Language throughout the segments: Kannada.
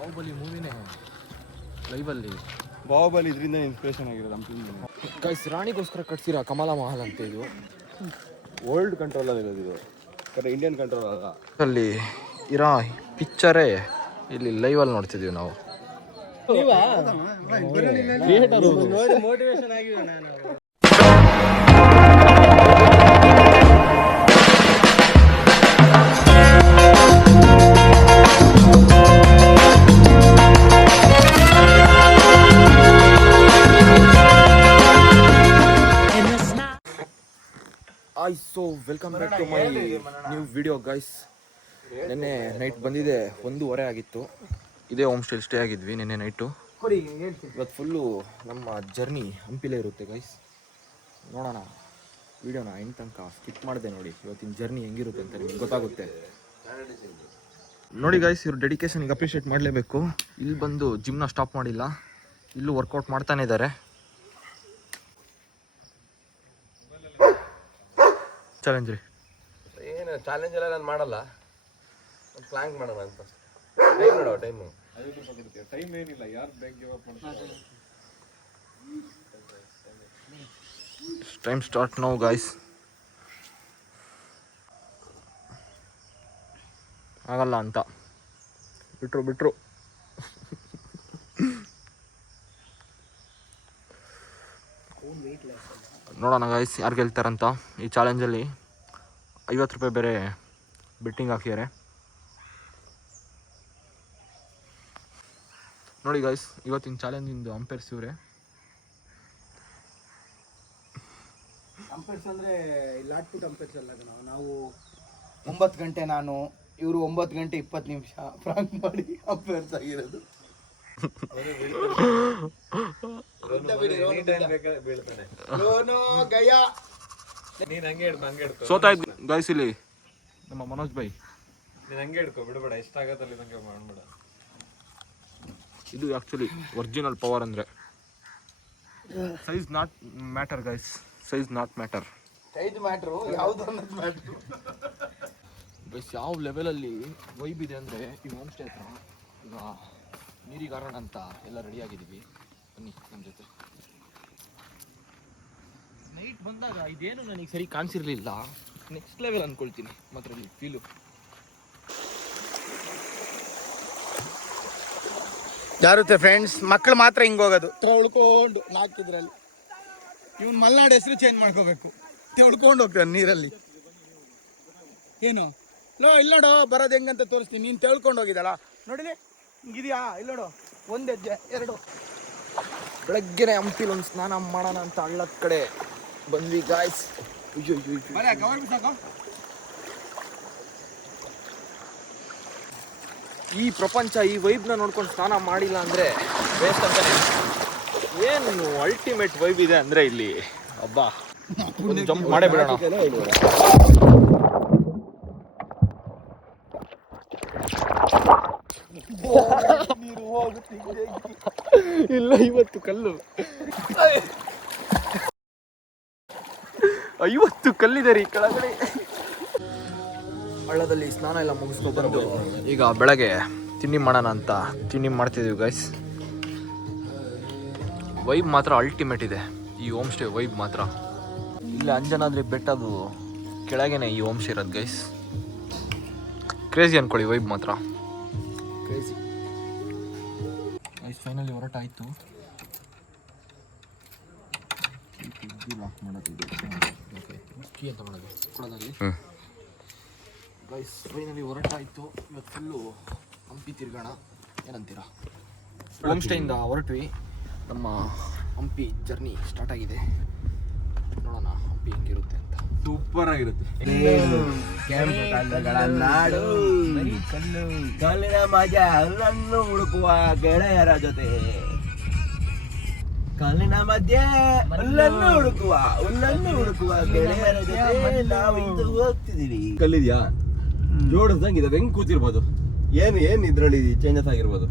ಬಾಹುಬಲಿ ಮೂವಿನೇ ಲೈವಲ್ಲಿ. ಬಾಹುಬಲಿ ಇದರಿಂದ ಇನ್ಸ್ಪಿರೇಷನ್ ಆಗಿರೋದು ನಮ್ಮ ಫಿಲ್ಮ್. ಗೈಸ್ ರಾಣಿಗೋಸ್ಕರ ಕಟ್ಸಿರೋ ಕಮಲಾ ಮಹಲ್ ಅಂತ ಇದು. ವರ್ಲ್ಡ್ ಕಂಟ್ರೋಲಲ್ಲಿ ಇರೋದು ಇದು, ಇಂಡಿಯನ್ ಕಂಟ್ರೋಲ್ ಅಲ್ಲ. ಅಲ್ಲಿ ಇರೋ ಪಿಕ್ಚರೇ ಇಲ್ಲಿ ಲೈವಲ್ಲಿ ನೋಡ್ತಿದ್ದೀವಿ ನಾವು. ಮೋಟಿವೇಶನ್ ಆಗಿದೆ ನಾನು. So welcome back to my new video guys. ನಿನ್ನೆ ನೈಟ್ ಬಂದಿದೆ 1:30 ಆಗಿತ್ತು. ಇದೇ ಹೋಮ್ ಸ್ಟೇ ಸ್ಟೇ ಆಗಿದ್ವಿ ನಿನ್ನೆ ನೈಟು. ಇವತ್ತು ಫುಲ್ಲು ನಮ್ಮ ಜರ್ನಿ ಹಂಪಿಲೇ ಇರುತ್ತೆ ಗೈಸ್. ನೋಡೋಣ ವಿಡಿಯೋನ ಎಂಡ್ ತನಕ ಸ್ಕಿಪ್ ಮಾಡಿದೆ ನೋಡಿ. ಇವತ್ತಿನ ಜರ್ನಿ ಹೆಂಗಿರುತ್ತೆ ಅಂತ ನಿಮ್ಗೆ ಗೊತ್ತಾಗುತ್ತೆ ನೋಡಿ ಗೈಸ್. ಇವ್ರ ಡೆಡಿಕೇಶನ್ಗೆ ಅಪ್ರಿಷಿಯೇಟ್ ಮಾಡಲೇಬೇಕು. ಇಲ್ಲಿ ಬಂದು ಜಿಮ್ನ ಸ್ಟಾಪ್ ಮಾಡಿಲ್ಲ, ಇಲ್ಲೂ ವರ್ಕೌಟ್ ಮಾಡ್ತಾನೆ ಇದ್ದಾರೆ. ಚಾಲೆಂಜ್ ರೀ ಏನು ಚಾಲೆಂಜ್ ಎಲ್ಲ ನಾನು ಮಾಡಲ್ಲ, ಪ್ಲಾಂಕ್ ಮಾಡೋಣ ಅಂತ. ಟೈಮ್ ನೋಡೋ ಟೈಮ್ ಏನಿಲ್ಲ, ಯಾರು ಬೇಗ ಗಿವ್ ಅಪ್ ಮಾಡ್ತಾರೆ. Time start now guys. ಆಗಲ್ಲ ಅಂತ ಬಿಟ್ರು ನೋಡೋಣ ಗಾಯ್ಸ್ ಯಾರು ಗೆಲ್ತಾರಂತ. ಈ ಚಾಲೆಂಜಲ್ಲಿ 50 ರೂಪಾಯಿ ಬೇರೆ ಬೆಟ್ಟಿಂಗ್ ಹಾಕಿದ್ದಾರೆ ನೋಡಿ ಗಾಯ್ಸ್. ಇವತ್ತಿನ ಚಾಲೆಂಜಿಂದು ಅಂಪೈರ್ಸ್ ಇವರೇ. ಅಂಪೈರ್ಸ್ ಅಂದರೆ ಲಾಟ್ಪುಟ್ ಅಂಪೈರ್ಸ್ ಅಲ್ಲ, ನಾವು 9 ಗಂಟೆ ನಾನು, ಇವರು 9 ಗಂಟೆ 20 ನಿಮಿಷ ಫ್ರಾಂಕ್ ಮಾಡಿ ಅಂಪೈರ್ಸ್ ಆಗಿರೋದು. ಸೋತಾಯ್ತು ಗಾಯ್ಸ್ ಇಲ್ಲಿ ನಮ್ಮ ಮನೋಜ್ ಬೈ. ನೀನು ಹಂಗೆ ಹಿಡ್ಕೊ, ಬಿಡಬೇಡ, ಎಷ್ಟಾಗತ್ತಲ್ಲಿ ನಂಗೆ ಮಾಡಬೇಡ. ಇದು ಆ್ಯಕ್ಚುಲಿ ಒರಿಜಿನಲ್ ಪವರ್ ಅಂದರೆ size not matter guys. Size not matter, size matter, ಯಾವುದು ಅನ್ನೋದು ಮ್ಯಾಟ್ರು ಗೈಸ್. ಯಾವ ಲೆವೆಲಲ್ಲಿ ವೈಬ್ ಇದೆ ಅಂದರೆ ಈ ಹೋಮ್ ಸ್ಟೇ ಹತ್ರ ಈಗ ನೀರಿಗಾರಣ ಅಂತ ಎಲ್ಲ ರೆಡಿಯಾಗಿದ್ದೀವಿ. ಬನ್ನಿ ನಮ್ಮ ಜೊತೆ. ನೈಟ್ ಬಂದಾಗ ಇದೇನು ನನಗೆ ಸರಿ ಕಾಣಿಸಿರ್ಲಿಲ್ಲ, ನೆಕ್ಸ್ಟ್ ಲೆವೆಲ್ ಅಂದ್ಕೊಳ್ತೀನಿ ಮಾತ್ರ ಇಲ್ಲಿ ಫೀಲು. ಯಾರುತ್ತೆ ಫ್ರೆಂಡ್ಸ್, ಮಕ್ಕಳು ಮಾತ್ರ ಹಿಂಗೆ ಹೋಗೋದು ತೊಳ್ಕೊಂಡು ನಾಲ್ಕಿದ್ರಲ್ಲಿ. ಇವನ್ ಮಲ್ನಾಡು ಹೆಸರು ಚೇಂಜ್ ಮಾಡ್ಕೋಬೇಕು, ತೊಳ್ಕೊಂಡು ಹೋಗ್ತಾನೆ ನೀರಲ್ಲಿ. ಏನು ಇಲ್ಲ ನೋಡು, ಬರೋದು ಹೆಂಗಂತ ತೋರಿಸ್ತೀನಿ. ನೀನು ತೆಳ್ಕೊಂಡು ಹೋಗಿದ್ದಾಳ ನೋಡಿಲಿ, ಹಿಂಗಿದೆಯಾ? ಇಲ್ಲ ನೋಡು, 1 ಹೆಜ್ಜೆ 2. ಬೆಳಗ್ಗೆನೆ ಹಂಪಿಲಿ ಒಂದು ಸ್ನಾನ ಮಾಡೋಣ ಅಂತ ಹಳ್ಳದ ಕಡೆ ಬಂದ್ವಿ ಗಾಯ್ಸ್. ಈ ಪ್ರಪಂಚ ಈ ವೈಬ್ನ ನೋಡ್ಕೊಂಡು ಸ್ನಾನ ಮಾಡಿಲ್ಲ ಅಂದರೆ ವೇಸ್ಟ್ ಅಂತಾನೆ. ಏನು ಅಲ್ಟಿಮೇಟ್ ವೈಬ್ ಇದೆ ಅಂದರೆ ಇಲ್ಲಿ. ಅಬ್ಬಾ, ಒಂದು ಜಂಪ್ ಮಾಡೇ ಬಿಡೋಣ. ಇಲ್ಲ, 50 ಕಲ್ಲು, 50 ಕಲ್ಲಿದೆ ರೀ ಕೆಳಗಡೆ. ಹಳ್ಳದಲ್ಲಿ ಸ್ನಾನ ಎಲ್ಲ ಮುಗಿಸ್ಕೊಂಡು ಬಂದು ಈಗ ಬೆಳಗ್ಗೆ ತಿಂಡಿ ಮಾಡೋಣ ಅಂತ ತಿಂಡಿ ಮಾಡ್ತಿದ್ದೀವಿ ಗೈಸ್. ವೈಬ್ ಮಾತ್ರ ಅಲ್ಟಿಮೇಟ್ ಇದೆ ಈ ಹೋಮ್ ಸ್ಟೇ ವೈಬ್ ಮಾತ್ರ. ಇಲ್ಲಿ ಅಂಜನಾದ್ರಿ ಬೆಟ್ಟದು ಕೆಳಗೇನೆ ಈ ಹೋಮ್ ಸ್ಟೇ ಇರೋದು ಗೈಸ್. ಕ್ರೇಜಿ ಅನ್ಕೊಳ್ಳಿ, ವೈಬ್ ಮಾತ್ರ ಕ್ರೇಜಿ ಗೈಸ್. ಫೈನಲಿ ಹೊರಟಾಯಿತು. ಲಾಕ್ ಮಾಡೋದು ಕೀ ಅಂತ ಮಾಡೋದು ಕೊಡೋದಲ್ಲಿ ಗೈಸ್. ಫೈನಲಿ ಹೊರಟಾಯಿತು. ಇವತ್ತು ಫುಲ್ಲು ಹಂಪಿ ತಿರ್ಗೋಣ, ಏನಂತೀರಾ? ಹೋಮ್ ಸ್ಟೇಯಿಂದ ಹೊರಟ್ವಿ, ನಮ್ಮ ಹಂಪಿ ಜರ್ನಿ ಸ್ಟಾರ್ಟ್ ಆಗಿದೆ. ನೋಡೋಣ ಹಂಪಿ ಹೆಂಗಿರುತ್ತೆ ಅಂತ. ಸೂಪರ್ ಆಗಿರುತ್ತೆ. ನಾಡು ಕಲ್ಲಿನ ಮಜಾ ಅಲ್ಲನ್ನು ಹುಡುಕುವ ಗೆಳೆಯರ ಜೊತೆ, ಕಲ್ಲಿನ ಮಧ್ಯೆ ಹುಲ್ಲನ್ನು ಹುಡುಕುವ ಗೆಳೆಯರ ಜೊತೆ ನಾವು ಇಂದು ಹೋಗ್ತಿದೀವಿ. ಕಲ್ಲಿದ್ಯಾ ಜೋಡಿಸ್ದಂಗೆ ಇದೆ, ಹೆಂಗ್ ಕೂತಿರ್ಬೋದು? ಏನ್ ಇದ್ರಲ್ಲಿ ಚೇಂಜಸ್ ಆಗಿರ್ಬೋದು?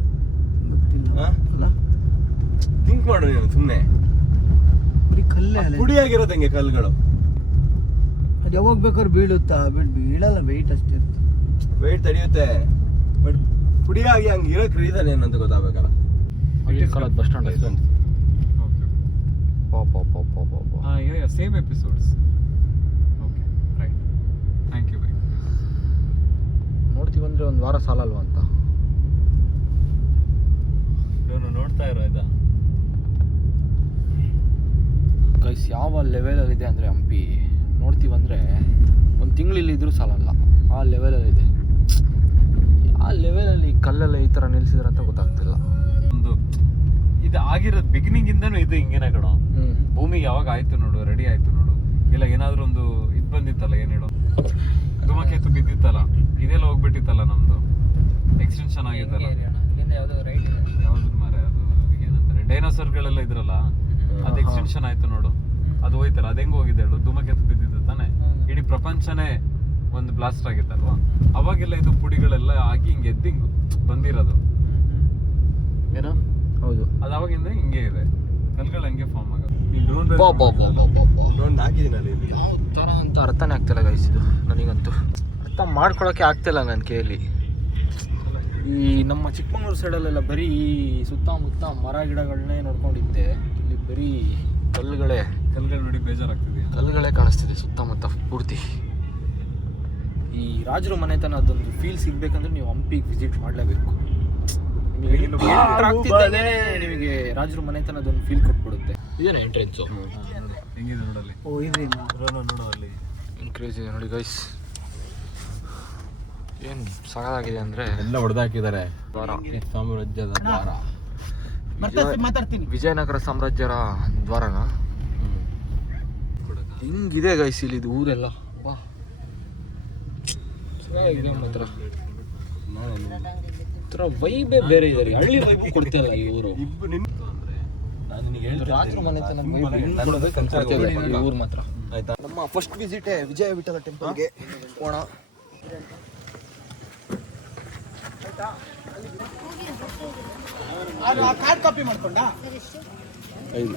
ಥಿಂಕ್ ಮಾಡು ನೀನು ಸುಮ್ಮನೆ. ಪುಡಿಯಾಗಿರೋದು ಹೆಂಗೆ ಕಲ್ಲುಗಳು? ಅದು ಯಾವಾಗ ಬೇಕಾದ್ರೂ ಬೀಳುತ್ತಾ? ಬೀಳಲ್ಲ, ವೆಯ್ಟ್ ಅಷ್ಟೇ ಇರುತ್ತೆ. ವೆಯ್ಟ್ ತಡೆಯುತ್ತೆ, ಬಟ್ ಪುಡಿಯಾಗಿ ಹಂಗೆ ಇರೋಕ್ ರೀಸನ್ ಏನಂತ ಗೊತ್ತಾಗಬೇಕಲ್ಲ. ಕಾಲದ ಬಸ್ ಸ್ಟ್ಯಾಂಡ್ ಆಯ್ತು. Same episodes. Okay right, thank you. ನೋಡ್ತೀವಿ ಅಂದರೆ ಒಂದು ವಾರ ಸಾಲಲ್ವಾ ಅಂತ ನೋಡ್ತಾ ಇರೋ ಆಯ್ತಾ ಗೈಸ್. ಯಾವ ಲೆವೆಲಲ್ಲಿದೆ ಅಂದರೆ ಹಂಪಿ ನೋಡ್ತೀವಂದರೆ ಒಂದು ತಿಂಗಳಿಲ್ಲಿದ್ದರೂ ಸಾಲಲ್ಲ, ಆ ಲೆವೆಲಲ್ಲಿದೆ. ಆ ಲೆವೆಲಲ್ಲಿ ಕಲ್ಲೆಲ್ಲ ಈ ಥರ ನಿಲ್ಲಿಸಿದ್ರೆ ಅಂತ ಗೊತ್ತಾಗ್ತಿಲ್ಲ. ಒಂದು ಇದು ಆಗಿರೋದು ಬಿಗಿನಿಂಗ್ ಇಂದನೂ ಇದು ಹಿಂಗೇನೆ ಕಣೋ. ಭೂಮಿ ಯಾವಾಗ ಆಯ್ತು ನೋಡು, ರೆಡಿ ಆಯ್ತು ನೋಡು, ಇಲ್ಲ ಏನಾದ್ರೂ ಒಂದು ಇದು ಬಂದಿತ್ತಲ್ಲ, ಏನ್ ಹೇಳೋ, ಧೂಮಕೇತು ಬಿದ್ದಿತ್ತಲ್ಲ, ಇದೆಲ್ಲ ಹೋಗ್ಬಿಟ್ಟಿತ್ತಲ್ಲ, ನಮ್ದು ಎಕ್ಸ್ಟೆನ್ಷನ್ ಆಗಿತ್ತಲ್ಲ. ಯಾವ್ದು ಮಾರ ಅದು ಏನಂತಾರೆ, ಡೈನೋಸರ್ಗಳೆಲ್ಲ ಇದ್ರಲ್ಲ, ಅದು ಎಕ್ಸ್ಟೆನ್ಷನ್ ಆಯ್ತು ನೋಡು, ಅದು ಹೋಯ್ತಲ್ಲ. ಅದು ಹೆಂಗ್ ಹೋಗಿದೆ ಹೇಳು, ಧೂಮಕೇತು ಬಿದ್ದಿದ್ದು ತಾನೆ, ಇಡೀ ಪ್ರಪಂಚನೇ ಒಂದು ಬ್ಲಾಸ್ಟ್ ಆಗಿತ್ತಲ್ವಾ. ಅವಾಗೆಲ್ಲ ಇದು ಪುಡಿಗಳೆಲ್ಲ ಆಗಿ ಹಿಂಗೆ ಎದ್ದು ಹಿಂಗ್ ಬಂದಿರೋದು ಏನೋ. ಹೌದು, ಅದು ಅವಾಗಿಂದ ಹಿಂಗೆ ಇದೆ, ಕಲ್ಗಳು ಹಂಗೆ ಫಾರ್ಮ್ ಆಗೋದು. ಡ್ರೋನ್ ಹಾಕಿದ್ದೀನಲ್ಲ ಇಲ್ಲಿ. ಯಾವ ಥರ ಅಂತ ಅರ್ಥನೇ ಆಗ್ತಿಲ್ಲ ಗೈಸ್. ಇದು ನನಗಂತೂ ಅರ್ಥ ಮಾಡ್ಕೊಳಕ್ಕೆ ಆಗ್ತಿಲ್ಲ ನನ್ನ ಕೈಯಲ್ಲಿ. ಈ ನಮ್ಮ ಚಿಕ್ಕಮಂಗ್ಳೂರು ಸೈಡಲ್ಲೆಲ್ಲ ಬರೀ ಸುತ್ತಮುತ್ತ ಮರ ಗಿಡಗಳನ್ನೇ ನೋಡ್ಕೊಂಡಿದ್ದೆ. ಇಲ್ಲಿ ಬರೀ ಕಲ್ಗಳು ನೋಡಿ ಬೇಜಾರಾಗ್ತಿದೆ. ಕಲ್ಲುಗಳೇ ಕಾಣಿಸ್ತಿದೆ ಸುತ್ತಮುತ್ತ ಪೂರ್ತಿ. ಈ ರಾಜರು ಮನೆತನ ಅದೊಂದು ಫೀಲ್ ಸಿಗ್ಬೇಕಂದ್ರೆ ನೀವು ಹಂಪಿಗೆ ವಿಸಿಟ್ ಮಾಡಲೇಬೇಕು. ನಿಮಗೆ ರಾಜರು ಮನೆತನದೊಂದು ಫೀಲ್ ಕೊಟ್ಬಿಡುತ್ತೆ. ಇದೇನಾ ಎಂಟ್ರೆನ್ಸು? ಹೆಂಗಿದೆ ನೋಡಲ್ಲಿ. ನೋಡು ಅಲ್ಲಿ ಕ್ರೇಜ್ ಇದೆ ನೋಡಿ ಗೈಸ್. ಏನು ಸಾಕಾಗಿದೆ ಅಂದರೆ ಎಲ್ಲ ಹೊಡೆದಾಕಿದ್ದಾರೆ. ದ್ವಾರ, ಸಾಮ್ರಾಜ್ಯದ ದ್ವಾರ, ವಿಜಯನಗರ ಸಾಮ್ರಾಜ್ಯರ ದ್ವಾರನ ಹಿಂಗಿದೆ ಗೈಸ್. ಇಲ್ಲಿ ಇದು ಊರೆಲ್ಲ ಬಾ ಚೆನ್ನಾಗಿದೆ. ಮಾತ್ರ ಒಂಥರ ವೈಬೇ ಬೇರೆ ಇದೆ. ಹಳ್ಳಿ ವೈಬ್ ಕೊಡ್ತಿಲ್ಲ ಈ ಊರು. ರಾಜರು ಮನೆತನ ಈ ಊರು ಮಾತ್ರ. ಆಯ್ತಾ, ನಮ್ಮ ಫಸ್ಟ್ ವಿಸಿಟೇ ವಿಜಯ ವಿಠಲ ಟೆಂಪಲ್ಗೆ ಹೋಗೋಣ. ಕಾರ್ಡ್ ಕಾಪಿ ಮಾಡ್ಕೊಂಡ 5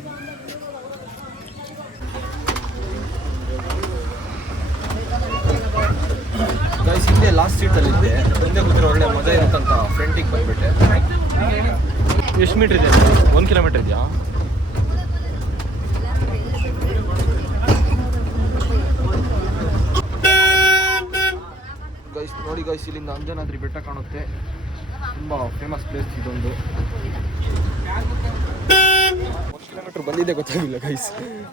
ಗೈಸ್. ಹಿಂದೆ ಲಾಸ್ಟ್ ಸೀಟಲ್ಲಿದ್ದೆ, ಮುಂದೆ ಕೂತ್ರೆ ಒಳ್ಳೆ ಮಜಾ ಇರುತ್ತಂತ ಫ್ರಂಟಿಗೆ ಬಂದ್ಬಿಟ್ಟೆ. ಎಷ್ಟು ಮೀಟ್ರ್ ಇದೆ? 1 ಕಿಲೋಮೀಟರ್ ಇದೆಯಾ? ಗೈಸ್ ನೋಡಿ ಗೈಸ್, ಇಲ್ಲಿಂದ ಅಂಜನಾದ್ರಿ ಬೆಟ್ಟ ಕಾಣುತ್ತೆ. ತುಂಬ ಫೇಮಸ್ ಪ್ಲೇಸ್ ಇದೊಂದು. 1 ಕಿಲೋಮೀಟ್ರ್ ಬಂದಿದ್ದೆ ಗೊತ್ತಾಗಿಲ್ಲ ಗೈಸ್.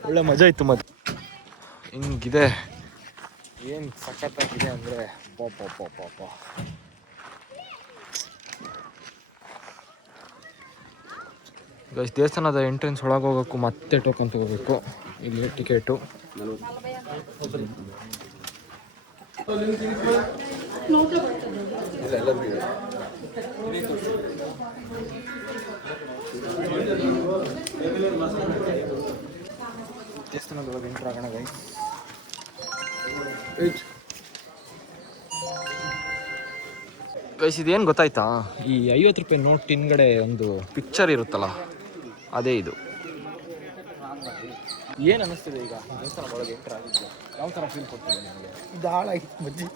ಒಳ್ಳೆ ಮಜಾ ಇತ್ತು. ಮತ್ತೆ ಹಿಂಗಿದೆ, ಏನು ಸಖತ್ತಾಗಿದೆ ಅಂದರೆ ಪಾಪ. ಗೈಸ್, ದೇವಸ್ಥಾನದ ಎಂಟ್ರೆನ್ಸ್ ಒಳಗೆ ಹೋಗೋಕ್ಕೂ ಮತ್ತೆ ಟೋಕನ್ ತಗೋಬೇಕು. ಇಲ್ಲಿ ಟಿಕೆಟು ದೇವಸ್ಥಾನದೊಳಗೆ ಎಂಟ್ರ್ ಆಗೋಣ ಗೈಸ್. ಗೈಸ್, ಇದೇನು ಗೊತ್ತಾಯ್ತಾ? ಈ 50 ರೂಪಾಯಿ ನೋಟ್ ಹಿಂದ್ಗಡೆ ಒಂದು ಪಿಕ್ಚರ್ ಇರುತ್ತಲ್ಲ, ಅದೇ ಇದು. ಏನು ಅನ್ನಿಸ್ತಿದೆ ಈಗ ದೇವಸ್ಥಾನ ಒಳಗೆ ಎಂಟ್ರ್ ಆಗಿದ್ದೆ? ಯಾವ ಥರ ಫೀಲ್ ಕೊಡ್ತಿದೆ ನನಗೆ? ಇದು ಹಾಳಾಗಿತ್ತು ಬಜ್ಜಿ.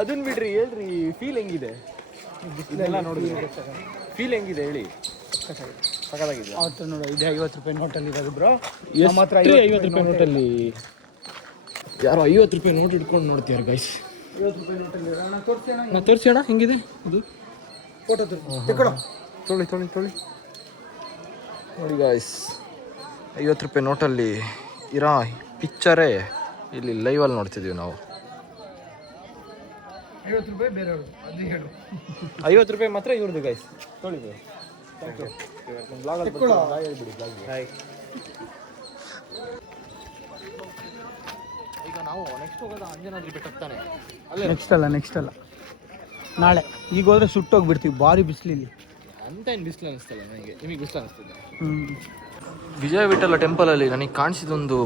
ಅದನ್ನ ಬಿಡ್ರಿ, ಹೇಳ್ರಿ ಫೀಲ್ ಹೆಂಗಿದೆ? ಇದೆಲ್ಲ ನೋಡಿ ಫೀಲ್ ಹೆಂಗಿದೆ ಹೇಳಿ. ಸಖತ್ತಾಗಿದೆ. ಅವತ್ತು ನೋಡು, ಇದು 50 ರೂಪಾಯಿ ನೋಟಲ್ಲಿ ಇರೋದು ಬ್ರೋ. ನಮ್ಮ ಹತ್ರ 50 ರೂಪಾಯಿ ನೋಟಲ್ಲಿ ಯಾರೋ 50 ರೂಪಾಯಿ ನೋಟ್ ಇಟ್ಕೊಂಡು ನೋಡ್ತೀಯಾರ ಗೈಸ್. 50 ರೂಪಾಯಿ ನೋಟಲ್ಲಿ ನಾ ತೋರಿಸಿ ಅಣ್ಣ ಹೆಂಗಿದೆ ಇದು. ಫೋಟೋ ತೊಳಿ ನೋಡಿ ಗೈಸ್. 50 ರೂಪಾಯಿ ನೋಟಲ್ಲಿ ಇರೋ ಪಿಕ್ಚರೇ ಇಲ್ಲಿ ಲೈವಲ್ಲಿ ನೋಡ್ತಿದ್ದೀವಿ ನಾವು. 50 ರೂಪಾಯಿ ಬೇರೆ ಅದು ಹೇಳು. 50 ರೂಪಾಯಿ ಮಾತ್ರ ಇವ್ರದ್ದು ಗೈಸ್. ತೊಳಿ ಥ್ಯಾಂಕ್ ಯು. ನಮ್ಮ ಬ್ಲಾಗಲ್ಲಿ ಹೇಳ್ಬಿಡಿ ಬ್ಲಾಗ್ಗೆ. ಈಗ ನಾವು ನೆಕ್ಸ್ಟ್ ಹೋಗೋದು ಅಂಜನಾದ್ರಿ ಬೆಟ್ಟಕ್ಕೆ ತಾನೆ? ನೆಕ್ಸ್ಟ್ ಅಲ್ಲ ನಾಳೆ. ಈಗ ಹೋದ್ರೆ ಸುಟ್ಟೋಗ್ಬಿಡ್ತೀವಿ, ಭಾರಿ ಬಿಸಿಲಿಲ್ಲಿ. ಅಂತ ಏನು ಬಿಸಿಲು ಅನ್ನಿಸ್ತಲ್ಲ ನನಗೆ. ನಿಮಗೆ ಬಿಸಿಲು ಅನ್ನಿಸ್ತಿದೆ? ವಿಜಯ ವಿಠಲ ಟೆಂಪಲಲ್ಲಿ ನನಗೆ ಕಾಣಿಸಿದೊಂದು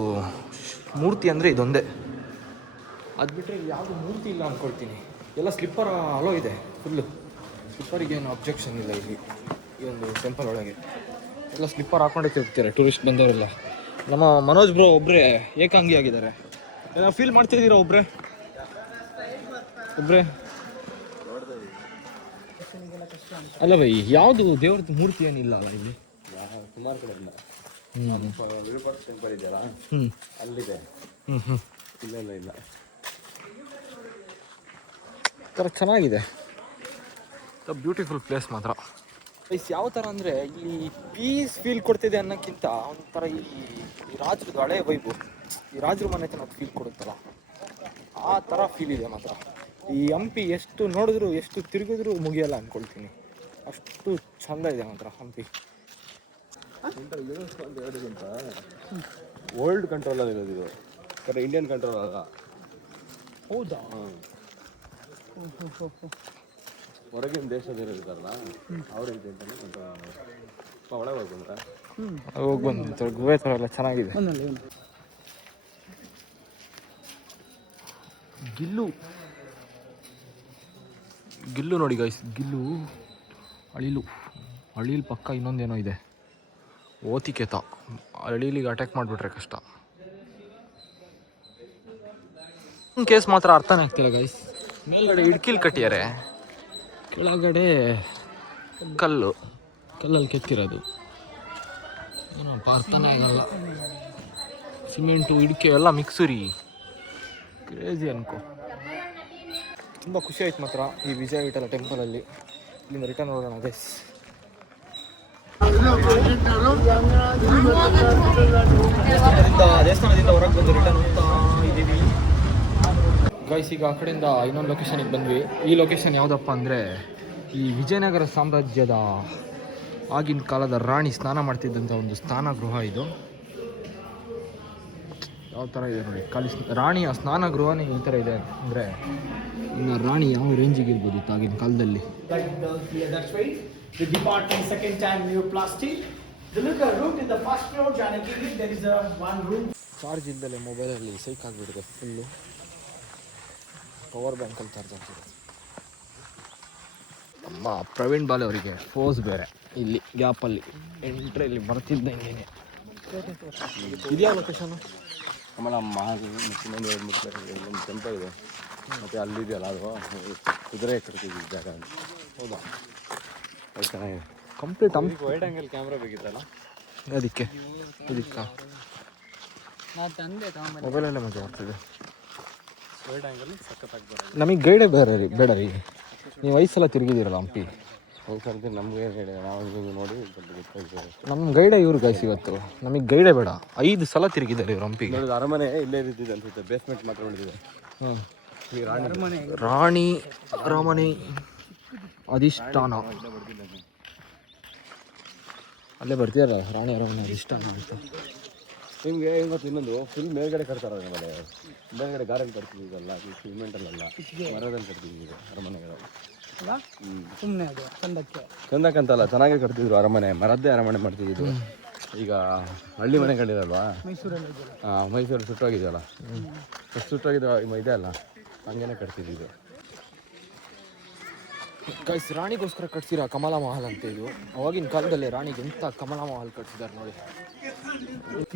ಮೂರ್ತಿ ಅಂದರೆ ಇದೊಂದೇ. ಅದು ಬಿಟ್ಟರೆ ಯಾವುದು ಮೂರ್ತಿ ಇಲ್ಲ ಅಂದ್ಕೊಳ್ತೀನಿ. ಎಲ್ಲ ಸ್ಲಿಪ್ಪರ್ ಅಲೋ ಇದೆ ಫುಲ್ಲು. ಸ್ಲಿಪ್ಪರಿಗೇನು ಅಬ್ಜೆಕ್ಷನ್ ಇಲ್ಲ ಇಲ್ಲಿ ಈ ಒಂದು ಟೆಂಪಲ್ ಒಳಗೆ. ಎಲ್ಲ ಸ್ಲಿಪ್ಪರ್ ಹಾಕೊಂಡೇ ತಿರ್ತಾರೆ ಟೂರಿಸ್ಟ್ ಬಂದವರೆಲ್ಲ. ನಮ್ಮ ಮನೋಜ್ ಬ್ರೋ ಒಬ್ಬರೇ ಏಕಾಂಗಿ ಆಗಿದ್ದಾರೆ. ಏನೋ ಫೀಲ್ ಮಾಡ್ತಿದ್ದೀರಾ ಒಬ್ಬರೇ? ಅಲ್ಲ ಬೈ, ಯಾವುದು ದೇವ್ರದ್ದು ಮೂರ್ತಿ ಏನಿಲ್ಲ ಅಲ್ಲ ಇಲ್ಲಿ? ಸುಮಾರು ಕಡೆ ಇಲ್ಲ. ವಿರೂಪಾಕ್ಷ ಟೆಂಪಲ್ ಇದೆಯಲ್ಲ, ಅಲ್ಲಿದೆ. ಇಲ್ಲೆಲ್ಲ ಇಲ್ಲ. ಥರ ಚೆನ್ನಾಗಿದೆ, ಬ್ಯೂಟಿಫುಲ್ ಪ್ಲೇಸ್ ಮಾತ್ರ. ಪ್ಲೇಸ್ ಯಾವ ಥರ ಅಂದರೆ ಇಲ್ಲಿ ಪೀಸ್ ಫೀಲ್ ಕೊಡ್ತಿದೆ ಅನ್ನೋಕ್ಕಿಂತ ಒಂಥರ ಈ ರಾಜ್ರದ್ದು ಹಳೆ ವೈಬು, ಈ ರಾಜ್ರ ಮನೆತನ ಫೀಲ್ ಕೊಡುತ್ತಲ್ಲ, ಆ ಥರ ಫೀಲ್ ಇದೆ ಮಾತ್ರ. ಈ ಹಂಪಿ ಎಷ್ಟು ನೋಡಿದ್ರು ಎಷ್ಟು ತಿರುಗಿದ್ರು ಮುಗಿಯಲ್ಲ ಅಂದ್ಕೊಳ್ತೀನಿ, ಅಷ್ಟು ಚೆಂದ ಇದೆ ಮಾತ್ರ ಹಂಪಿ. ವರ್ಲ್ಡ್ ಕಂಟ್ರೋಲಲ್ಲಿ ಇರೋದು ಇದು, ಇಂಡಿಯನ್ ಕಂಟ್ರೋಲ್ ಅಲ್ಲ. ಹೌದಾ? ಹೊರಗಿನ ದೇಶದವರು ಇರ್ತಾರಲ್ಲ, ಅವ್ರಿಗೆ ಅಂತಾನೆ ಕಂಟ್ರೋಲ್. ಒಳಗೆ ಹೋಗ್ಬಂದ್ರೆ ಹೋಗಿ ಬಂದು ಗುಹೆ ಥರ ಎಲ್ಲ ಚೆನ್ನಾಗಿದೆ. ಗಿಲ್ಲು ನೋಡಿ ಗೈಸ್, ಗಿಲ್ಲು ಅಳಿಲು ಪಕ್ಕ ಇನ್ನೊಂದೇನೋ ಇದೆ, ಓತಿಕೆತ. ಅಳಿಲಿಗೆ ಅಟ್ಯಾಕ್ ಮಾಡಿಬಿಟ್ರೆ ಕಷ್ಟ. ಕೇಸ್ ಮಾತ್ರ ಅರ್ಥನೇ ಆಗ್ತಿಲ್ಲ ಗೈಸ್. ಮೇಲ್ಗಡೆ ಇಡ್ಕಿಲ್ ಕಟ್ಟಿದ್ದಾರೆ, ಕೆಳಗಡೆ ಕಲ್ಲಲ್ಲಿ ಕೆತ್ತಿರೋದು, ಏನಪ್ಪ ಅರ್ಥನೇ ಆಗಲ್ಲ. ಸಿಮೆಂಟು ಇಡ್ಕೆ ಎಲ್ಲ ಮಿಕ್ಸುರಿ, ಕ್ರೇಜಿ ಅನ್ಕೋ. ತುಂಬ ಖುಷಿ ಆಯ್ತು ಮಾತ್ರ ಈ ವಿಜಯ ವಿಠಲ ಟೆಂಪಲಲ್ಲಿ. ಇಲ್ಲಿಂದ ರಿಟರ್ನ್ ಹೋಗೋಣ ಗೈಸ್. ದೇವಸ್ಥಾನದಿಂದ ಹೊರಗೆ ಬಂದು ರಿಟರ್ನ್ ಹೋಗ್ತಾ ಇದ್ದೀವಿ ಗೈಸ್. ಈಗ ಆ ಕಡೆಯಿಂದ ಇನ್ನೊಂದು ಲೊಕೇಶನಿಗೆ ಬಂದ್ವಿ. ಈ ಲೊಕೇಶನ್ ಯಾವುದಪ್ಪ ಅಂದರೆ ಈ ವಿಜಯನಗರ ಸಾಮ್ರಾಜ್ಯದ ಆಗಿನ ಕಾಲದ ರಾಣಿ ಸ್ನಾನ ಮಾಡ್ತಿದ್ದಂಥ ಒಂದು ಸ್ನಾನಗೃಹ ಇದು. ಯಾವ ಥರ ಇದೆ ನೋಡಿ, ಖಾಲಿ ರಾಣಿಯ ಸ್ನಾನಗೃಹನೇ ಈ ಥರ ಇದೆ ಅಂದರೆ ಇನ್ನು ರಾಣಿ ಯಾವ ರೇಂಜಿಗೆ ಇರ್ಬೋದಿತ್ತು ಆಗಿನ ಕಾಲದಲ್ಲಿ. ಚಾರ್ಜ್ ಇಲ್ಲದೆ ಮೊಬೈಲಲ್ಲಿ ಸೈಕ್ ಆಗಿಬಿಟ್ಟಿದೆ ಫುಲ್ಲು. ಪವರ್ ಬ್ಯಾಂಕಲ್ಲಿ ಚಾರ್ಜ್ ಆಗ್ತಿದೆ. ಅಮ್ಮ ಪ್ರವೀಣ್ ಬಾಲೆ ಅವರಿಗೆ ಫೋಸ್ ಬೇರೆ ಇಲ್ಲಿ ಗ್ಯಾಪಲ್ಲಿ ಎಂಟ್ರಲ್ಲಿ ಬರ್ತಿದ್ದಂಗೆ. ಇದೆಯಾ ಲೊಕೇಶನು? ಆಮೇಲೆ ಇನ್ನೊಂದು 2-3 ಟೆಂಪಲ್ ಇದೆ, ಮತ್ತು ಅಲ್ಲಿದೆಯಲ್ಲ ಅದು ಕುದುರೆ ಕಟ್ತಿದ್ವಿ ಜಾಗ. ಹೌದಾ? ಅದು ಚೆನ್ನಾಗಿದೆ. ಕಂಪ್ಲೀಟ್ ವೈಡ್ ಆ್ಯಂಗಲ್ ಕ್ಯಾಮ್ರಾ ಬೇಕಿತ್ತಲ್ಲ ಅದಕ್ಕೆ ಮೊಬೈಲಲ್ಲೇ ಮಜಾ ಆಗ್ತದೆ. ವೈಡ್ ಆ್ಯಂಗಲ್ ಸಖತ್ತಾಗಿ ಬರೋದು. ನಮಗೆ ಗೈಡೇ ಬೇಡ ರೀ. ನೀವು 5 ಸಲ ತಿರುಗಿದ್ದೀರಲ್ಲ ಹಂಪಿ. ಹೋಗ್ತಾರೆ ನಮ್ಗೆ ಏನು ಹೇಳಿ, ನಾವು ನೋಡಿ ಗೊತ್ತಾಗ್ತದೆ. ನಮ್ಮ ಗೈಡೇ ಇವ್ರು ಗೈಸ್ ಇವತ್ತು. ನಮಗೆ ಗೈಡೇ ಬೇಡ, 5 ಸಲ ತಿರುಗಿದ್ದಾರೆ ಇವ್ರು ಹಂಪಿಗೆ. ನೋಡಿದ ಅರಮನೆ ಇಲ್ಲೇ ಇರ್ತಿದೆ ಅನ್ಸುತ್ತೆ, ಬೇಸ್ಮೆಂಟ್ ಮಾತ್ರ ಉಳಿದಿದೆ. ರಾಣಿ ಅರಮನೆ ಅಧಿಷ್ಠಾನ ಅಲ್ಲೇ ಬರ್ತೀರಲ್ಲ, ರಾಣಿ ಅರಮನೆ ಅಧಿಷ್ಠಾನ ಅಂತ. ನಿಮಗೆ ಇವತ್ತು ಇನ್ನೊಂದು ಫುಲ್ ಮೇಲ್ಗಡೆ ಕಟ್ತಾರೆ ಆಮೇಲೆ ಮೇಲ್ಗಡೆ ಗಾರ್ಡನ್ ಕಟ್ತಿದ್ದೀವಲ್ಲ, ಸಿಮೆಂಟಲ್ಲ ಮರದಲ್ಲಿ ಕಟ್ತಿದ್ದೀವಿ ಅರಮನೆಗಳು. ಸುಮ್ಮನೆ ಅದು ಚಂದಕ್ಕಂತಲ್ಲ, ಚೆನ್ನಾಗೇ ಕಟ್ತಿದ್ರು ಅರಮನೆ, ಮರದ್ದೇ ಅರಮನೆ ಮಾಡ್ತಿದ್ರು. ಈಗ ಹಳ್ಳಿ ಮನೆಗಳಿರಲ್ವಾ, ಮೈಸೂರು ಸುಟ್ಟೋಗಿದೆಯಲ್ಲ, ಸುಟ್ಟೋಗಿದ್ದು ಇದೆ ಅಲ್ಲ, ಹಂಗೇನೆ ಕಟ್ತಿದ್ದು. ಗೈಸ್ ರಾಣಿಗೋಸ್ಕರ ಕಟ್ಸಿರೋ ಕಮಲಾ ಮಹಲ್ ಅಂತ ಇದು. ಅವಾಗಿನ ಕಾಲದಲ್ಲಿ ರಾಣಿಗೆ ಎಂಥ ಕಮಲಾ ಮಹಲ್ ಕಟ್ಸಿದ್ದಾರೆ ನೋಡಿ.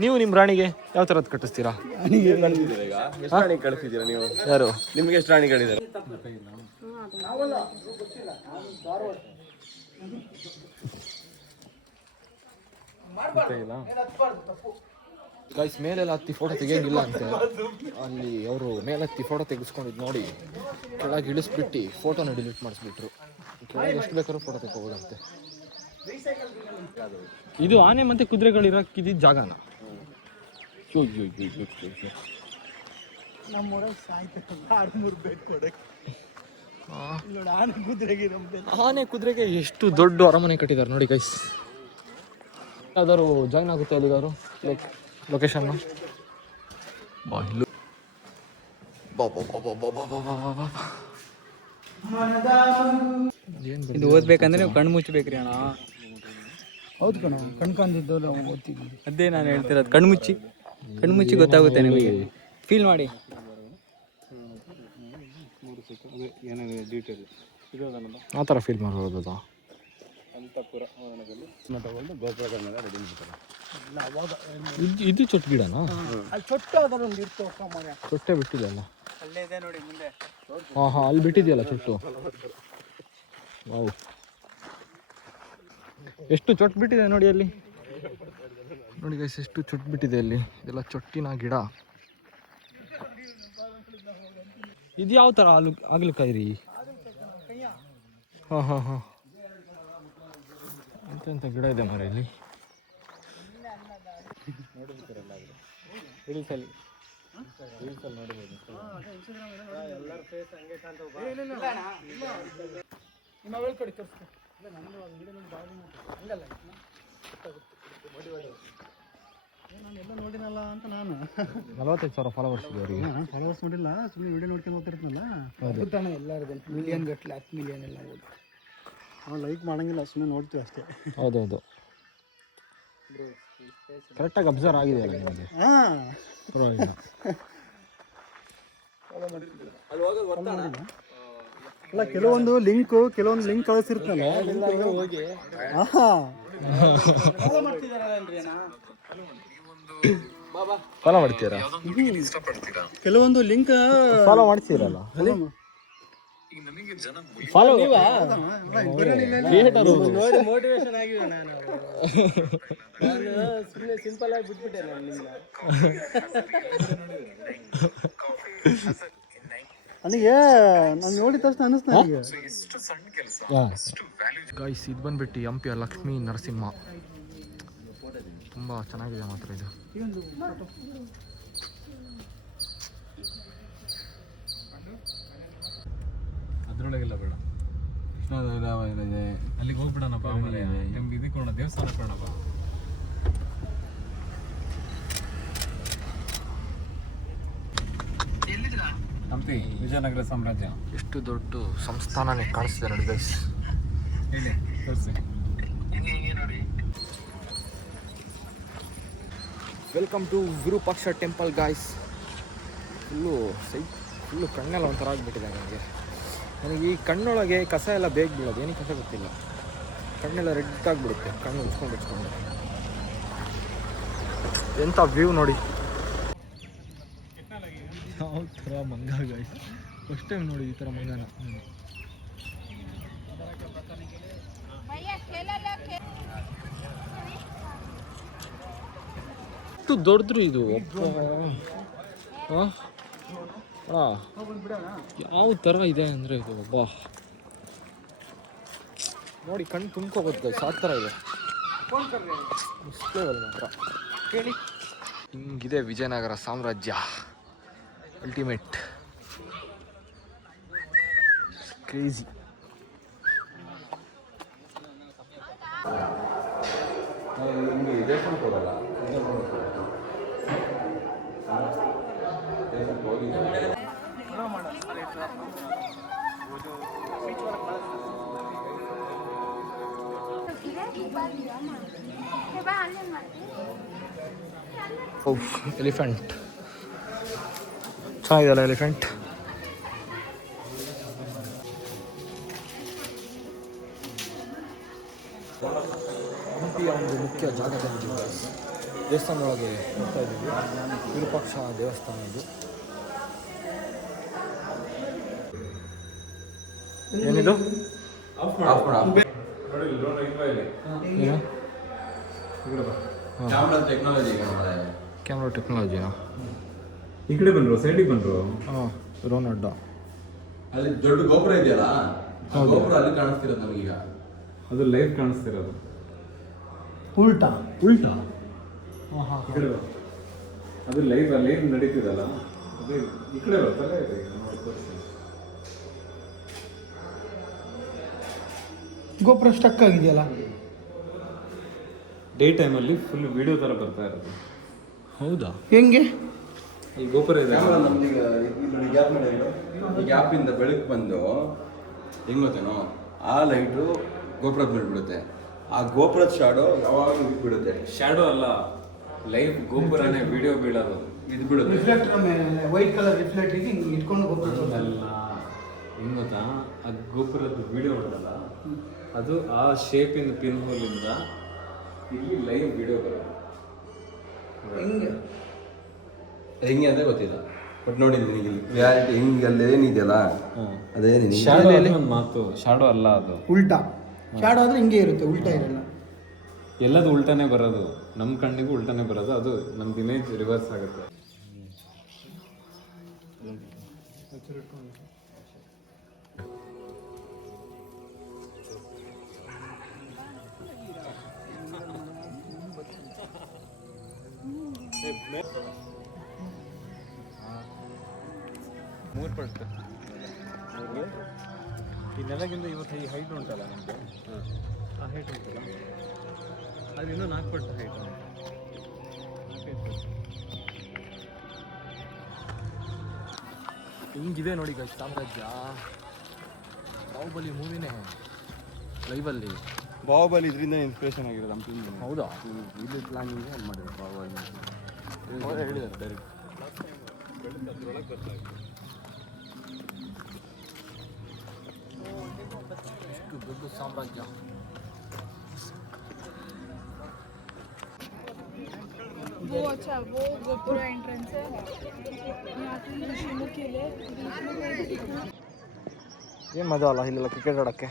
ನೀವು ನಿಮ್ಮ ರಾಣಿಗೆ ಯಾವ ಥರದ್ದು ಕಟ್ಟಿಸ್ತೀರಾ? ಎಷ್ಟು ರಾಣಿ ಕಳಿಸಿದ್ದೀರಾ ನೀವು? ಯಾರು ನಿಮಗೆ ಎಷ್ಟು ರಾಣಿಗಳಿದ್ದಾರೆ? ಗೈಸ್ ಮೇಲೆಲ್ಲ ಹತ್ತಿ ಫೋಟೋ ತೆಗಿಯಂಗಿಲ್ಲ ಅಂತೆ. ಅಲ್ಲಿ ಅವರು ಮೇಲತ್ತಿ ಫೋಟೋ ತೆಗೆಸ್ಕೊಂಡಿದ್ದು ನೋಡಿ ಕೆಳಗೆ ಇಳಿಸ್ಬಿಟ್ಟು ಫೋಟೋನ ಡಿಲೀಟ್ ಮಾಡಿಸ್ಬಿಟ್ರು. ಕೆಳಗೆ ಎಷ್ಟು ಬೇಕಾದ್ರೂ ಫೋಟೋ ತೆಗೋಬೋದಂತೆ. ಇದು ಆನೆ ಮತ್ತೆ ಕುದುರೆಗಳು ಇರೋಕ್ಕಿದ್ದ ಜಾಗನ. ಆನೆ ಕುದುರೆಗೆ ಎಷ್ಟು ದೊಡ್ಡ ಅರಮನೆ ಕಟ್ಟಿದ್ದಾರೆ ನೋಡಿ ಗೈಸ್. ಯಾವ್ದಾದ್ರು ಜಾಯಿನ್ ಆಗುತ್ತೆ ಅಲ್ಲಿಗಾದ್ರು ಲೊಕೇಶನ್. ಇದು ಓದ್ಬೇಕಂದ್ರೆ ನೀವು ಕಣ್ಣು ಮುಚ್ಚಬೇಕ್ರಿ ಅಣ್ಣ. ಹೌದು ಕಣ, ಕಣ್ಕಂದಿದ್ದು ನಾವು ಓದ್ತಿದ್ವಿ. ಅದೇ ನಾನು ಹೇಳ್ತಿರೋದು, ಕಣ್ಣು ಮುಚ್ಚಿ ಗೊತ್ತಾಗುತ್ತೆ ನಿಮಗೆ. ಫೀಲ್ ಮಾಡಿ. ಆ ಥರ ಫೀಲ್ ಮಾಡ್ಬೋದು. ಇದು ಚೊಟ್ಟು ಗಿಡನಾ? ಚೊಟ್ಟೆ ಬಿಟ್ಟಿಲ್ಲ. ಹಾಂ ಅಲ್ಲಿ ಬಿಟ್ಟಿದೆಯಲ್ಲ ಚೊಟ್ಟು. ವಾವ್, ಎಷ್ಟು ಚೊಟ್ಟು ಬಿಟ್ಟಿದೆ ನೋಡಿ ಅಲ್ಲಿ. ನೋಡಿ ಗೈಸ್, ಎಷ್ಟು ಚೊಟ್ಟು ಬಿಟ್ಟಿದೆ ಅಲ್ಲಿ. ಇದೆಲ್ಲ ಚೊಟ್ಟಿನ ಗಿಡ. ಇದು ಯಾವ ಥರ ಆಗ್ಲಿಕಾಯಿ ರೀ? ಹಾಂ ಹಾಂ ಹಾಂ, ಎಂತೆಂಥ ಗಿಡ ಇದೆ ಮರ ಇಲ್ಲಿ. ನೋಡಿನಲ್ಲ ಅಂತ ನಾನು 45,000 ಫಾಲೋವರ್ಸ್ ಇದೆ ಅವರಿಗೆ. ಫಾಲೋವರ್ಸ್ ನೋಡಿಲ್ಲ, ಸುಮ್ಮನೆ ವಿಡಿಯೋ ನೋಡ್ಕೊಂಡು ಹೋಗ್ತಿರ್ತಾನಲ್ಲ. ಅದ್ಭುತನ ಎಲ್ಲರಿದೆ, ಮಿಲಿಯನ್ ಗಟ್ಟಲೆ 10 ಮಿಲಿಯನ್ ಎಲ್ಲ ಹೋಗಿ ನಾವು ಲೈಕ್ ಮಾಡಂಗಿಲ್ಲ, ಸುಮ್ಮನೆ ನೋಡ್ತೀವಿ ಅಷ್ಟೇ. ಹೌದೌದು, ಕರೆಕ್ಟಾಗಿ ಅಬ್ಸರ್ವ್ ಆಗಿದೆ ಅಲ್ಲ ನಿಮಗೆ? ಹಾಂ, ಪರವಾಗಿಲ್ಲ. ಅಲ್ಲ, ಕೆಲವೊಂದು ಲಿಂಕ್ ಕಳಿಸಿರ್ತಲ್ಲ ಹೋಗಿ. ಫಾಲೋ ಮಾಡ್ತೀರಾ? ಕೆಲವೊಂದು ಲಿಂಕ್ ಫಾಲೋ ಮಾಡ್ತೀರಲ್ಲ? ಫಾಲೋ ನೋಡಿ ಮೋಟಿವೇಶನ್ ಆಗಿದೆ. ನಾನು ಸುಮ್ಮನೆ ಸಿಂಪಲ್ ಆಗಿ ಬಿಟ್ಬಿಟ್ಟೆ ನನಗೆ ನಾನು ನೋಡಿದ ತಕ್ಷಣ ಅನಿಸ್ತಾ ನನಗೆ. ಗೈಸ್, ಇದು ಬಂದ್ಬಿಟ್ಟು ಹಂಪಿಯ ಲಕ್ಷ್ಮೀ ನರಸಿಂಹ. ತುಂಬ ಚೆನ್ನಾಗಿದೆ ಮಾತ್ರ ಇದು. ಅದ್ರೊಳಗೆಲ್ಲ ಬೇಡ, ಅಲ್ಲಿಗೆ ಹೋಗ್ಬಿಡೋಣಪ್ಪ. ಆಮೇಲೆ ನಿಮ್ಗೆ ಇದಕ್ಕೆ ಕೊಡೋಣ, ದೇವಸ್ಥಾನಕ್ಕೆ ಕೊಡೋಣಪ್ಪ. ಹಂಪಿ ವಿಜಯನಗರ ಸಾಮ್ರಾಜ್ಯ. ಎಷ್ಟು ದೊಡ್ಡ ಸಂಸ್ಥಾನನೇ ಕಾಣಿಸ್ತಿದೆ ನೋಡಿ ಗೈಸ್. ಹೇಳಿ ತೋರಿಸಿ. Welcome to Virupaksha temple guys. Full ಕಣ್ಣೆಲ್ಲ ಒಂಥರ ಆಗಿಬಿಟ್ಟಿದೆ ನನಗೆ. ನನಗೆ ಈ ಕಣ್ಣೊಳಗೆ ಕಸ ಎಲ್ಲ ಬೇಗ ಬೀಳೋದು, ಏನಕ್ಕೆ ಕಸ ಗೊತ್ತಿಲ್ಲ. ಕಣ್ಣೆಲ್ಲ ರೆಡ್ ಆಗಿಬಿಡುತ್ತೆ, ಕಣ್ಣು ಉಚ್ಕೊಂಡು. ಎಂಥ ವ್ಯೂ ನೋಡಿ. ಯಾವ ಥರ ಮಂಗ ಗಾಯ್ಸ್, ಫಸ್ಟ್ ಟೈಮ್ ನೋಡಿ ಈ ಥರ ಮಂಗನ. ಎಷ್ಟು ದೊಡ್ಡದು ಇದು. ಯಾವ ಥರ ಇದೆ ಅಂದರೆ ಇದು ಒಬ್ಬ ನೋಡಿ, ಕಣ್ಣು ತುಂಬ್ಕೋಬೋದು ಗೈಸ್, ಆ ಥರ ಇದೆ. ಮಾತ್ರ ಹೇಳಿ, ಹಿಂಗಿದೆ ವಿಜಯನಗರ ಸಾಮ್ರಾಜ್ಯ. Ultimate, crazy. ಎಲಿಫೆಂಟ್ ಚೆನ್ನಾಗಿದೆಯಲ್ಲ ಎಲಿಫೆಂಟ್. ಹಂಪಿಯ ಒಂದು ಮುಖ್ಯ ಜಾಗದಲ್ಲಿ ದೇವಸ್ಥಾನದೊಳಗೆ ಹೋಗ್ತಾ ಇದ್ದೀವಿ. ವಿರೂಪಾಕ್ಷ ದೇವಸ್ಥಾನ ಇದು. ಏನಿದು? ಕ್ಯಾಮ್ರಾ ಟೆಕ್ನಾಲಜಿನಾ? ಈ ಕಡೆ ಬಂದ್ರು, ಸೈಡಿಗೆ ಬಂದ್ರು. ಹಾಂ, ರೋನ್ ಅಡ್ಡ. ಅಲ್ಲಿ ದೊಡ್ಡ ಗೋಪುರ ಇದೆಯಲ್ಲ, ಗೋಪುರ ಅಲ್ಲಿ ಕಾಣಿಸ್ತಿರೋದು ನಮಗೀಗ. ಅದು ಲೈವ್ ಕಾಣಿಸ್ತಿರೋದು. ಉಲ್ಟಾ ಅದು ಲೈವ್ ನಡೀತಿದಲ್ಲ, ಅದೇ ಈ ಕಡೆ ಬರ್ತಲ್ಲ. ಗೋಪುರ ಸ್ಟಕ್ ಆಗಿದೆಯಲ್ಲ. ಡೇ ಟೈಮಲ್ಲಿ ಫುಲ್ ವಿಡಿಯೋ ಥರ ಬರ್ತಾ ಇರೋದು. ಹೌದಾ? ಹೆಂಗೆ? ಅಲ್ಲಿ ಗೋಪುರ ಇದೆ. ಈ ಗ್ಯಾಪಿಂದ ಬೆಳಕು ಬಂದು ಹೆಂಗ್ ಗೊತ್ತೇನೋ, ಆ ಲೈಟು ಗೋಪುರದ ಮೇಲೆ ಬಿಡುತ್ತೆ. ಆ ಗೋಪುರದ ಶಾಡೋ ಯಾವಾಗಲೂ ಬಿಡುತ್ತೆ. ಶಾಡೋ ಅಲ್ಲ, ಲೈವ್ ಗೋಪುರನೇ ವಿಡಿಯೋ ಬೀಳೋದು. ಇದು ಬಿಡುತ್ತೆ. ರಿಫ್ಲೆಕ್ಟರ್ ಮೇಲೆ ವೈಟ್ ಕಲರ್ ರಿಫ್ಲೆಕ್ಟರ್ಗೆ ಹಿಂಗೆ ಇಟ್ಕೊಂಡು ಗೋಪುರ ಅಲ್ಲ, ಹೆಂಗ್ ಗೊತ್ತಾ, ಆ ಗೋಪುರದ ವಿಡಿಯೋ ಉಂಟಲ್ಲ, ಅದು ಆ ಶೇಪಿನ ಪಿನ್ ಹೋಲಿಂದ ಇಲ್ಲಿ ಲೈವ್ ವಿಡಿಯೋ ಬರೋದು. ಹೆಂಗೆ ಹೆಂಗೆ ಅಂತ ಗೊತ್ತಿಲ್ಲ. ಬಟ್ ನೋಡಿ ನಿನಗೆ ರಿಯಾಲಿಟಿ ಹಿಂಗೆ ಅಲ್ಲಿ ಏನಿದೆಯಲ್ಲ ಅದೇ ನಿನಗೆ ಶಾಡೋ ಒಂದು ಮಾತು, ಶಾಡೋ ಅಲ್ಲ ಅದು, ಉಲ್ಟಾ ಶಾಡೋ ಆದರೆ ಹಿಂಗೆ ಇರುತ್ತೆ, ಉಲ್ಟಾ ಇರಲ್ಲ. ಎಲ್ಲದು ಉಲ್ಟಾನೇ ಬರೋದು, ನಮ್ಮ ಕಣ್ಣಿಗೂ ಉಲ್ಟಾನೇ ಬರೋದು, ಅದು ನಮ್ದು ಇಮೇಜ್ ರಿವರ್ಸ್ ಆಗುತ್ತೆ. ಮೂರು ಪಟ್ಟು ಈ ನೆಲಗಿಂತ ಇವತ್ತು ಈ ಹೈಟ್ ಉಂಟಲ್ಲ ನಮಗೆ, ಆ ಹೈಟ್ ಉಂಟಲ್ಲ ಅದು ಇನ್ನೂ 4 ಪಟ್ಟು ಹೈಟ್. ಹಿಂಗಿದೆ ನೋಡಿ ಗೈಸ್ ಸಾಮ್ರಾಜ್ಯ. ಬಾಹುಬಲಿ ಮೂವಿನೇ ಲೈವಲ್ಲಿ. ಬಾಹುಬಲಿ ಇದರಿಂದ ಇನ್ಸ್ಪಿರೇಷನ್ ಆಗಿರೋದು ನಮ್ಮ ಫಿಲ್ಮ್. ಹೌದಾ? ಇದು ಪ್ಲಾನಿಂಗ್ ಅಲ್ಲಿ ಮಾಡಿದ್ರು ಬಾಹುಬಲಿ ಹೇಳಿದ್ದಾರೆ ಡೈರೆಕ್ಟ್. ಇಷ್ಟು ದೊಡ್ಡ ಸಾಮ್ರಾಜ್ಯ. वो अच्छा वो गोपुरा एंट्रेंस है, यहाँ पे ऋषिमुख किले, ಏನು ಮಜಾ ಅಲ್ಲ ಇಲ್ಲೆಲ್ಲ ಕ್ರಿಕೆಟ್ ಆಡೋಕ್ಕೆ.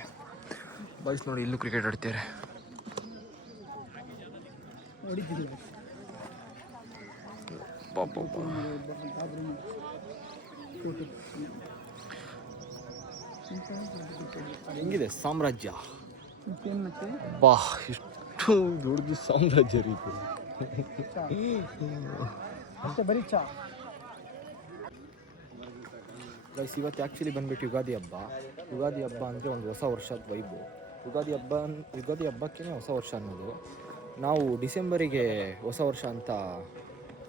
ಬಾಯ್ಸ್ ನೋಡಿ ಇಲ್ಲೂ ಕ್ರಿಕೆಟ್ ಆಡ್ತಾರೆ. ಹೆಂಗಿದೆ ಸಾಮ್ರಾಜ್ಯ? ಬಾ ಎಷ್ಟು ದೊಡ್ಡದು ಸಾಮ್ರಾಜ್ಯ ರೀತಿ. ಗೈಸ್ ಇವತ್ತು ಆ್ಯಕ್ಚುಲಿ ಬಂದ್ಬಿಟ್ಟು ಯುಗಾದಿ ಹಬ್ಬ. ಯುಗಾದಿ ಹಬ್ಬ ಅಂದರೆ ಒಂದು ಹೊಸ ವರ್ಷದ ವೈಬು. ಯುಗಾದಿ ಹಬ್ಬಕ್ಕೇ ಹೊಸ ವರ್ಷ ಅನ್ನೋದು. ನಾವು ಡಿಸೆಂಬರಿಗೆ ಹೊಸ ವರ್ಷ ಅಂತ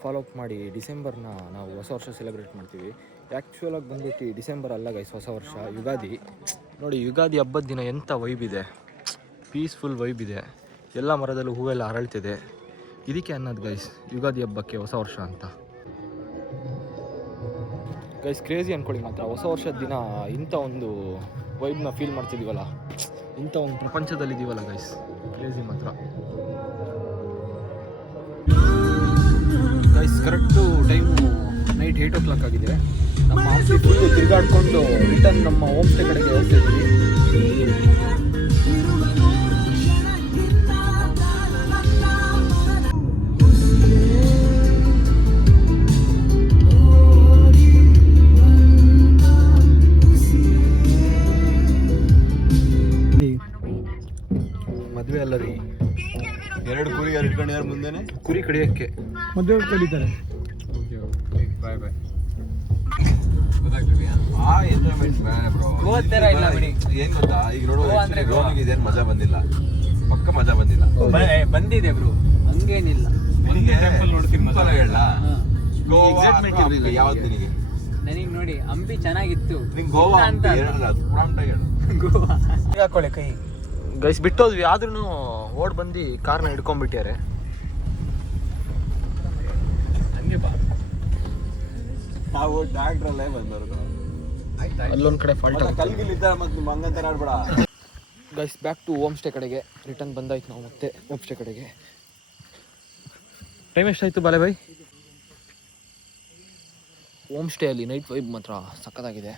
ಫಾಲೋ ಅಪ್ ಮಾಡಿ ಡಿಸೆಂಬರ್ನ ನಾವು ಹೊಸ ವರ್ಷ ಸೆಲೆಬ್ರೇಟ್ ಮಾಡ್ತೀವಿ. ಆ್ಯಕ್ಚುಲಾಗಿ ಬಂದ್ಬಿಟ್ಟು ಡಿಸೆಂಬರ್ ಅಲ್ಲ ಗೈಸ್, ಹೊಸ ವರ್ಷ ಯುಗಾದಿ. ನೋಡಿ ಯುಗಾದಿ ಹಬ್ಬದ ದಿನ ಎಂಥ ವೈಬ್ ಇದೆ, ಪೀಸ್ಫುಲ್ ವೈಬ್ ಇದೆ. ಎಲ್ಲ ಮರದಲ್ಲೂ ಹೂವೆಲ್ಲ ಅರಳ್ತಿದೆ. ಇದಕ್ಕೆ ಅನ್ನೋದು ಗೈಸ್ ಯುಗಾದಿ ಹಬ್ಬಕ್ಕೆ ಹೊಸ ವರ್ಷ ಅಂತ. ಗೈಸ್ ಕ್ರೇಜಿ ಅಂದ್ಕೊಳ್ಳಿ ಮಾತ್ರ, ಹೊಸ ವರ್ಷದ ದಿನ ಇಂಥ ಒಂದು ವೈಬ್ನ ಫೀಲ್ ಮಾಡ್ತಿದ್ದೀವಲ್ಲ, ಇಂಥ ಒಂದು ಪ್ರಪಂಚದಲ್ಲಿದ್ದೀವಲ್ಲ ಗೈಸ್, ಕ್ರೇಜಿ ಮಾತ್ರ. Guys correct time night 8 o'clock ಆಗಿದೆ. ನಮ್ಮ ಆಫೀಸ್ ಫುಲ್ಲು ತಿರುಗಾಡ್ಕೊಂಡು ರಿಟರ್ನ್ ನಮ್ಮ ಹೋಮ್ ಸ್ಟೇ ಕಡೆಗೆ ಹೋಗ್ತಿದ್ದೀವಿ. ಮದುವೆ ಅಲ್ಲ ರೀ, 2 ಕುರಿ ಯಾರು ಇಟ್ಕೊಂಡಿದ್ದಾರೆ ಮುಂದೆನೆ, ಕುರಿ ಕಡಿಯೋಕ್ಕೆ ಮದುವೆ ಕಡಿತಾರೆ. ಬಾಯ್ ಬಾಯ್. ಗೊತ್ತಾಗ್ತಿದೆಯಾ? ಆ ಎಂಜಾಯ್ಮೆಂಟ್ ಬೇರೆ ಬ್ರೋ. ಏನ್ ಗೊತ್ತಾ, ಈಗ ನೋಡು ರೋನಿಗೆ ಇದೇನು ಮಜಾ ಬಂದಿಲ್ಲ, ಪಕ್ಕ ಮಜಾ ಬಂದಿಲ್ಲ. ಬಂದಿದೆ ಬ್ರೋ, ಹಂಗೇನಿಲ್ಲ. ಟೆಂಪಲ್ ನೋಡ್ತೀನಿ ಸಿಂಪಲ್ ಹೇಳ, ಗೋವಾ Excitement ಇರ್ಲಿಲ್ಲ. ಯಾವ್ದು ನಿನಗೆ? ನನಗೆ ನೋಡಿ ಹಂಪಿ ಚೆನ್ನಾಗಿತ್ತು. ನಿಂಗೆ ಗೋವಾ ಅಂತ ಹೇಳಲ್ಲ, ಅದು ಪ್ರಾಂಪ್ಟಾಗಿ ಹೇಳು. ಗೋವಾ ಹಾಕೊಳ್ಳಿ ಕೈ. ಗೈಸ್ ಬಿಟ್ಟೋದ್ವಿ, ಆದ್ರೂ ಓಡ್ ಬಂದು ಕಾರ್ನ ಹಿಡ್ಕೊಂಡ್ಬಿಟ್ಟಾರೆ. ಹಂಗೆ ಬಾ. ನಾವು ಟ್ರ್ಯಾಕ್ಟ್ರಲ್ಲೇ ಬಂದವರು. ಅಲ್ಲೊಂದು ಕಡೆ ಫಾಲ್ಟ್. ಕಲ್ಗಿಲ್ಲಿದ್ದ ಮತ್ತೆ ನಿಮ್ಮ ಹಂಗಂತ ಆಡ್ಬೇಡ. Guys back to home stay ಕಡೆಗೆ ರಿಟರ್ನ್ ಬಂದಾಯ್ತು ನಾವು ಮತ್ತೆ ಹೋಮ್ ಸ್ಟೇ ಕಡೆಗೆ. ಟೈಮ್ ಎಷ್ಟಾಯಿತು ಬಾಲೆ ಬಾಯ್? ಹೋಮ್ ಸ್ಟೇ ಅಲ್ಲಿ ನೈಟ್ ವೈಬ್ ಮಾತ್ರ ಸಕ್ಕತ್ತಾಗಿದೆ.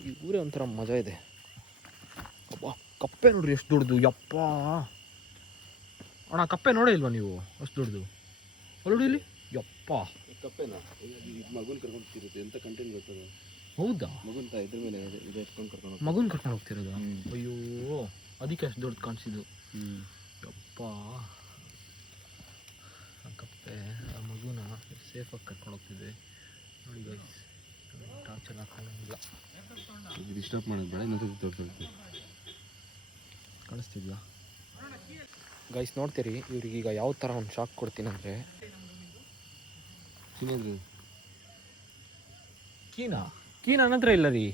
ಈ ಊರೇ ಒಂಥರ ಮಜಾ ಇದೆ. ಅಬ್ಬಾ ಕಪ್ಪೆ ನೋಡ್ರಿ ಎಷ್ಟು ದೊಡ್ಡದು, ಯಪ್ಪ ಅಣ್ಣ ಕಪ್ಪೆ ನೋಡೇ ಇಲ್ವಾ ನೀವು? ಅಷ್ಟು ದೊಡ್ಡದು ಅಲ್ಲೋಡಿ ಇಲ್ಲಿ, ಯಪ್ಪ. ಕಪ್ಪೆನಾ? ಮಗುನ್ ಕರ್ಕೊಂಡು ಹೋಗ್ತಿರುತ್ತೆ, ಎಂತ ಕಂಟೆಂಟ್ ಗೊತ್ತದ? ಹೌದಾ? ಮಗುನ್ ಇದ್ರ ಮೇಲೆ ಇದು ಎತ್ಕೊಂಡು ಕರ್ಕೊಂಡು ಮಗುನ್ ಕರ್ಕೊಂಡು ಹೋಗ್ತಿರೋದು? ಅಯ್ಯೋ ಅದಕ್ಕೆ ಅಷ್ಟು ದೊಡ್ಡದು ಕಾಣಿಸಿದ್ದು. ಯಪ್ಪ ಆ ಕಪ್ಪೆ ಆ ಮಗುನ ಸೇಫಾಗಿ ಕರ್ಕೊಂಡು ಹೋಗ್ತಿದ್ದೆ ನೋಡಿ ಗೈಸ್. ಟಾರ್ಚರ್ ಹಾಕೋಂಗಿಲ್ಲ. ಡಿಸ್ಟರ್ಬ್ ಮಾಡೋದು ಬೇಡ, ಇನ್ನೊಂದು ತೋರಿಸ್ಬೇಕು. ಕಾಣಿಸ್ತಿದ್ಯಾ ಗೈಸ್? ನೋಡ್ತೀರಿ ಇವ್ರಿಗೀಗ ಯಾವ ಥರ ಒಂದು ಶಾಕ್ ಕೊಡ್ತೀನಿ ಅಂದರೆ, ಕೀ ನನ್ನ ಹತ್ರ ಇಲ್ಲ ರೀ.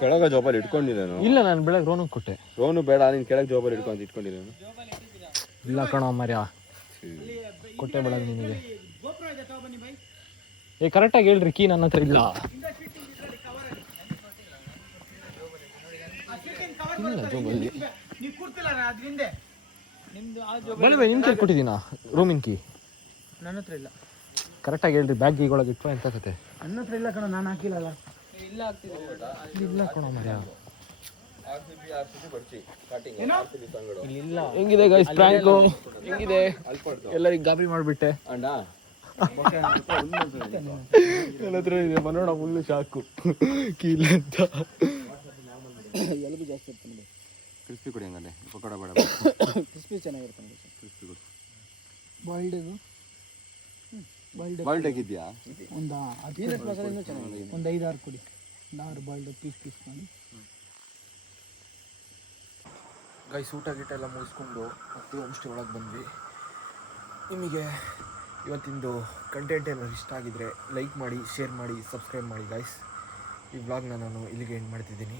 ಕೆಳಗ ಜೋಬಲ್ಲಿ ಇಟ್ಕೊಂಡಿದ್ದೇನು? ಇಲ್ಲ, ನಾನು ಬೆಳಗ್ಗೆ ರೋನಿಗೆ ಕೊಟ್ಟೆ. ರೋನು ಬೇಡ, ನೀನು ಕೆಳಗೆ ಜೋಬಲ್ಲಿ ಇಟ್ಕೊಂಡಿದ್ದೇನು? ಇಲ್ಲ ಕಣೋ ಮರ್ಯ, ಕೊಟ್ಟೆ ಬೆಳಗ್ಗೆ ನಿನಗೆ. ಕರೆಕ್ಟಾಗಿ ಹೇಳ್ರಿ, ಕೀ ನನ್ನ ಹತ್ರ ಇಲ್ಲ. ಇಲ್ಲ ಜೋಬಲ್ಲಿ. ಬಳಿ ಬೈ ನಿಮ್ಮ ಕೈ ಕೊಟ್ಟಿದ್ದೀನಾ ರೂಮಿನ ಕೀ? ನನ್ನ ಹತ್ರ ಇಲ್ಲ. ಕರೆಕ್ಟಾಗಿ ಹೇಳ್ರಿ ಬ್ಯಾಗ್ ಒಳಗೆ ಇಟ್ಟು ಎಂತ ಕತೆ ನನ್ನ ಹತ್ರ ಇಲ್ಲ ಕಣ, ನಾನು ಹಾಕಿಲ್ಲಲ್ಲ. ಇಲ್ಲ ಕಣೋ ಮರ್ಯ. ಇಲ್ಲ ಹೆಂಗಿದೆ ಗೈಸ್ ಪ್ರ್ಯಾಂಕು? ಹೆಂಗಿದೆ? ಎಲ್ಲರಿಗೆ ಗಾಬರಿ ಮಾಡಿಬಿಟ್ಟೆ. ನನ್ನ ಹತ್ರ ಇದೆ ಮನೋಡ ಫುಲ್ಲು ಶಾಕು ಕೀಲ್ ಅಂತ. ಎಲ್ಬಿ ಜಾಸ್ತಿ ಇರ್ತಾನೆ. ಕ್ರಿಸ್ಪಿ ಕೊಡಿ ಹಂಗಂದ್ರೆ ಪಕೋಡ ಬೇಡ. ಕ್ರಿಸ್ಪಿ ಚೆನ್ನಾಗಿರ್ತಾನೆ. ಕ್ರಿಸ್ಪಿ ಕೊಡಿ. ಬಾಯ್ಲ್ಡ್ ಬಾಯ್ಲ್ಡ್ ಆಗಿದೆಯಾ? ಒಂದು ಪೀನಟ್ ಮಸಾಲೆನೂ ಚೆನ್ನಾಗಿದೆ. ಒಂದು 5-6 ಕೊಡಿ. 6 ಬಾಯ್ಲ್ಡ್ ಪೀಸ್ ಮಾಡಿ. ಗೈಸ್ ಊಟ ಗೀಟ ಎಲ್ಲ ಮುಗಿಸ್ಕೊಂಡು ಮತ್ತೆ ಹೋಮ್ ಸ್ಟೇ ಒಳಗೆ ಬಂದ್ವಿ. ನಿಮಗೆ ಇವತ್ತಿಂದು ಕಂಟೆಂಟ್ ಏನಾದ್ರು ಇಷ್ಟ ಆಗಿದ್ರೆ ಲೈಕ್ ಮಾಡಿ, ಶೇರ್ ಮಾಡಿ, ಸಬ್ಸ್ಕ್ರೈಬ್ ಮಾಡಿ ಗೈಸ್. ಈ ವ್ಲಾಗ್ನ ನಾನು ಇಲ್ಲಿಗೆ ಎಂಡ್ ಮಾಡ್ತಿದ್ದೀನಿ.